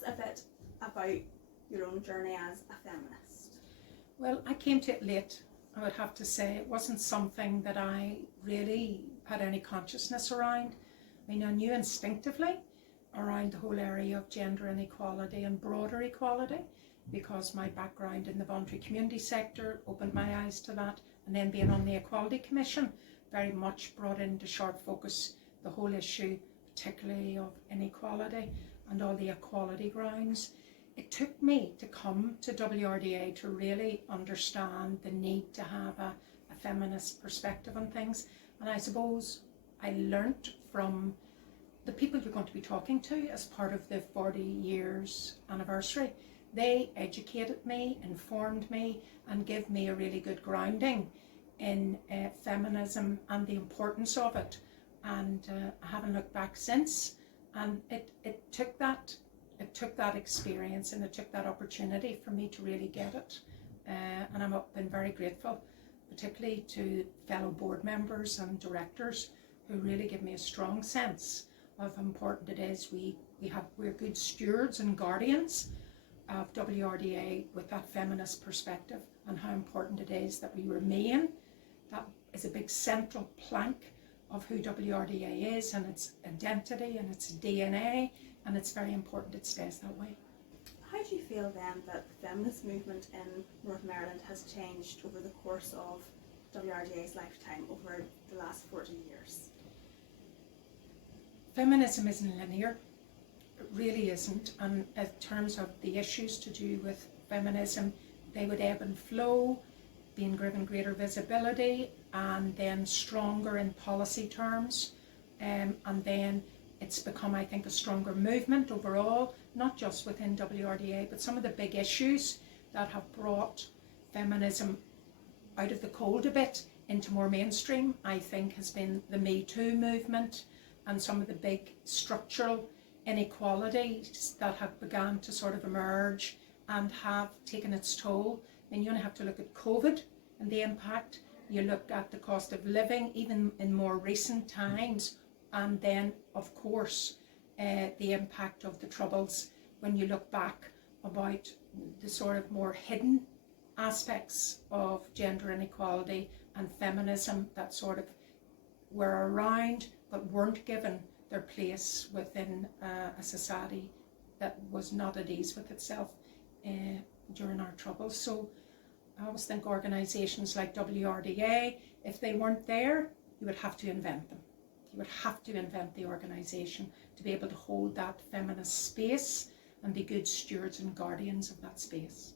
us a bit about your own journey as a feminist. Well, I came to it late, I would have to say. It wasn't something that I really had any consciousness around. I mean, I knew instinctively around the whole area of gender inequality and broader equality, because my background in the voluntary community sector opened my eyes to that, and then being on the Equality Commission very much brought into sharp focus the whole issue, particularly of inequality and all the equality grounds. It took me to come to WRDA to really understand the need to have a feminist perspective on things, and I suppose I learnt from the people you're going to be talking to as part of the 40 years anniversary. They educated me, informed me, and gave me a really good grounding in feminism and the importance of it. And I haven't looked back since. And it took that experience and it took that opportunity for me to really get it. And I've been very grateful, particularly to fellow board members and directors who really give me a strong sense of how important it is. We're good stewards and guardians of WRDA with that feminist perspective, and how important it is that we remain. That is a big central plank of who WRDA is and its identity and its DNA, and it's very important it stays that way. How do you feel then that the feminist movement in Northern Ireland has changed over the course of WRDA's lifetime, over the last 40 years? Feminism isn't linear. It really isn't, and in terms of the issues to do with feminism, they would ebb and flow, being given greater visibility and then stronger in policy terms, and then it's become, I think, a stronger movement overall, not just within WRDA, but some of the big issues that have brought feminism out of the cold a bit into more mainstream, I think, has been the Me Too movement and some of the big structural inequalities that have begun to sort of emerge and have taken its toll. I mean, you only have to look at COVID and the impact. You look at the cost of living, even in more recent times, and then, of course, the impact of the Troubles when you look back about the sort of more hidden aspects of gender inequality and feminism that sort of were around but weren't given their place within a society that was not at ease with itself during our Troubles. So I always think organisations like WRDA, if they weren't there, you would have to invent them. You would have to invent the organisation to be able to hold that feminist space and be good stewards and guardians of that space.